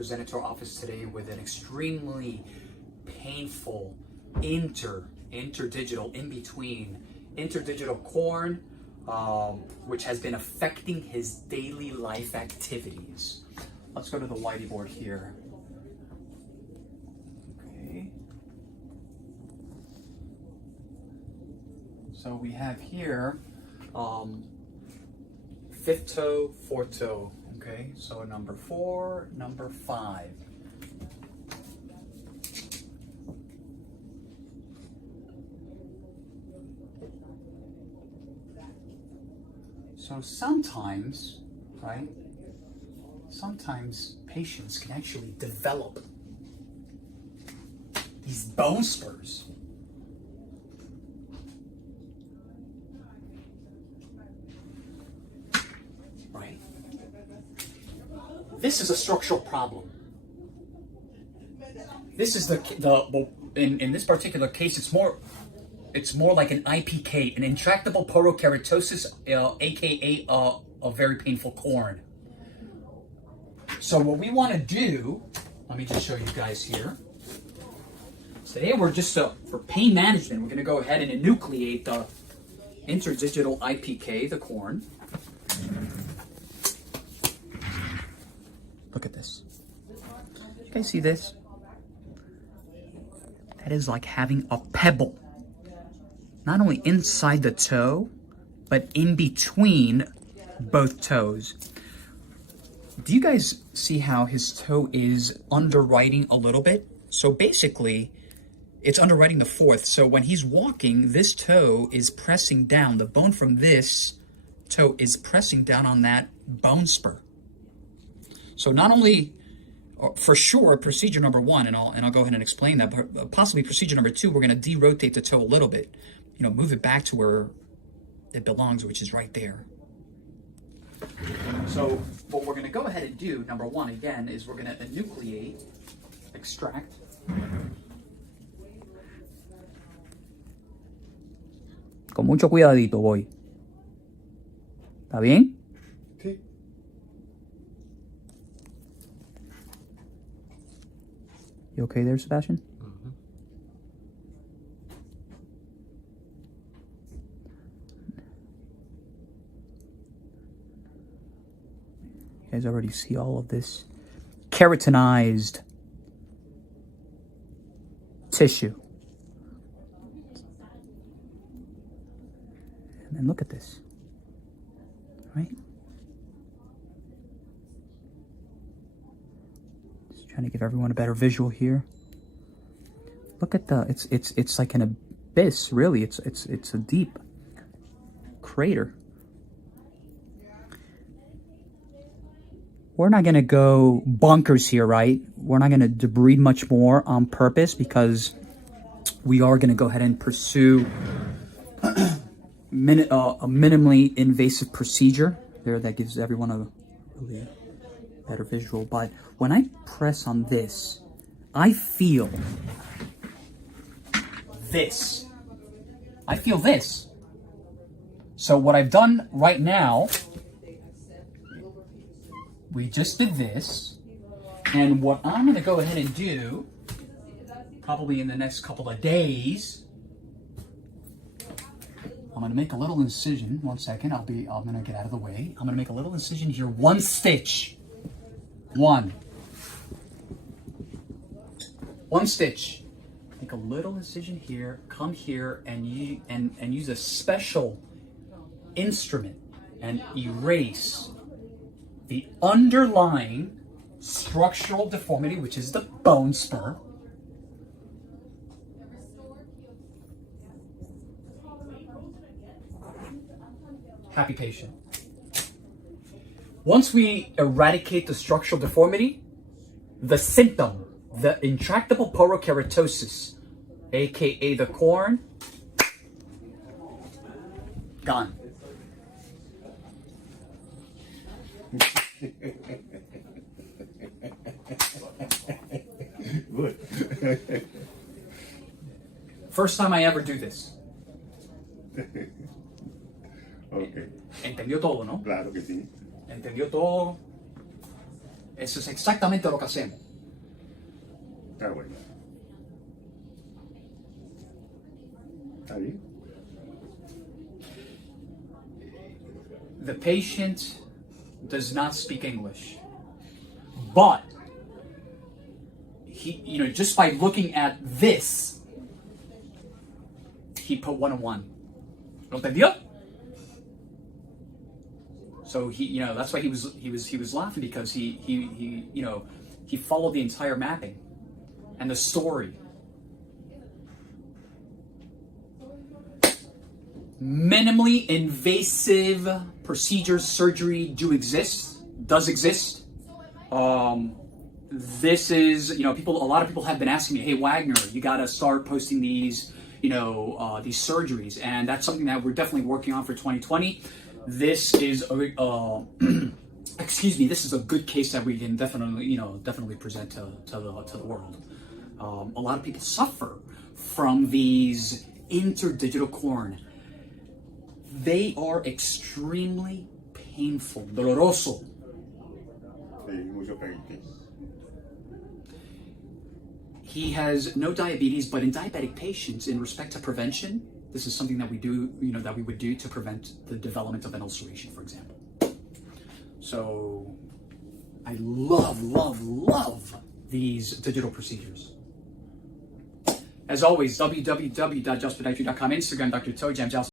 presented to our office today with an extremely painful interdigital corn, which has been affecting his daily life activities. Let's go to the whiteboard here. Okay. So we have here fifth toe, fourth toe. Okay, so number 4, number 5. So sometimes, right, sometimes patients can actually develop these bone spurs. Right? This is a structural problem. This is in this particular case, it's more like an IPK, an intractable porokeratosis, aka a very painful corn. So what we want to do, let me just show you guys here. Today we're just, for pain management, we're going to go ahead and enucleate the interdigital IPK, the corn. Look at this. You guys see this? That is like having a pebble. Not only inside the toe, but in between both toes. Do you guys see how his toe is underwriting a little bit? So basically, it's underwriting the fourth. So when he's walking, this toe is pressing down. The bone from this toe is pressing down on that bone spur. So not only, for sure, procedure number 1, and I'll go ahead and explain that, but possibly procedure number 2, we're going to derotate the toe a little bit. You know, move it back to where it belongs, which is right there. So what we're going to go ahead and do, number 1, again, is we're going to enucleate, extract. Con mucho cuidadito voy. ¿Está bien? Sí. You okay there, Sebastian? You guys already see all of this keratinized tissue. And then look at this, right? Just trying to give everyone a better visual here. Look at the, it's like an abyss, really. It's a deep crater. We're not going to go bonkers here, right? We're not going to debride much more on purpose because we are going to go ahead and pursue a minimally invasive procedure there that gives everyone a really better visual. But when I press on this, I feel this. I feel this. So what I've done right now, we just did this, and what I'm going to go ahead and do, probably in the next couple of days, I'm going to make a little incision. 1 second, I'm going to get out of the way. I'm going to make a little incision here, 1 stitch. 1 stitch. Make a little incision here, come here, and use a special instrument and erase the underlying structural deformity, which is the bone spur. Happy patient. Once we eradicate the structural deformity, the symptom, the intractable porokeratosis, aka the corn, gone. Good. First time I ever do this. Okay. Entendió todo, ¿no? Claro que sí. Entendió todo. Eso es exactamente lo que hacemos. Está bueno. ¿Está bien? The patient does not speak English, but he, just by looking at this, he put 101. ¿Lo entendió? So that's why he was laughing, because he followed the entire mapping and the story. Minimally invasive procedures, surgery does exist. This is, a lot of people have been asking me, hey, Wagner, you got to start posting these, these surgeries. And that's something that we're definitely working on for 2020. This is, this is a good case that we can definitely present to the world. A lot of people suffer from these interdigital corn. They are extremely painful, doloroso. Sí, mucho peguite. He has no diabetes, but in diabetic patients, in respect to prevention, this is something that we do, that we would do to prevent the development of an ulceration, for example. So I love these digital procedures. As always, www.justpodiatry.com, Instagram, Dr. Toe Jam,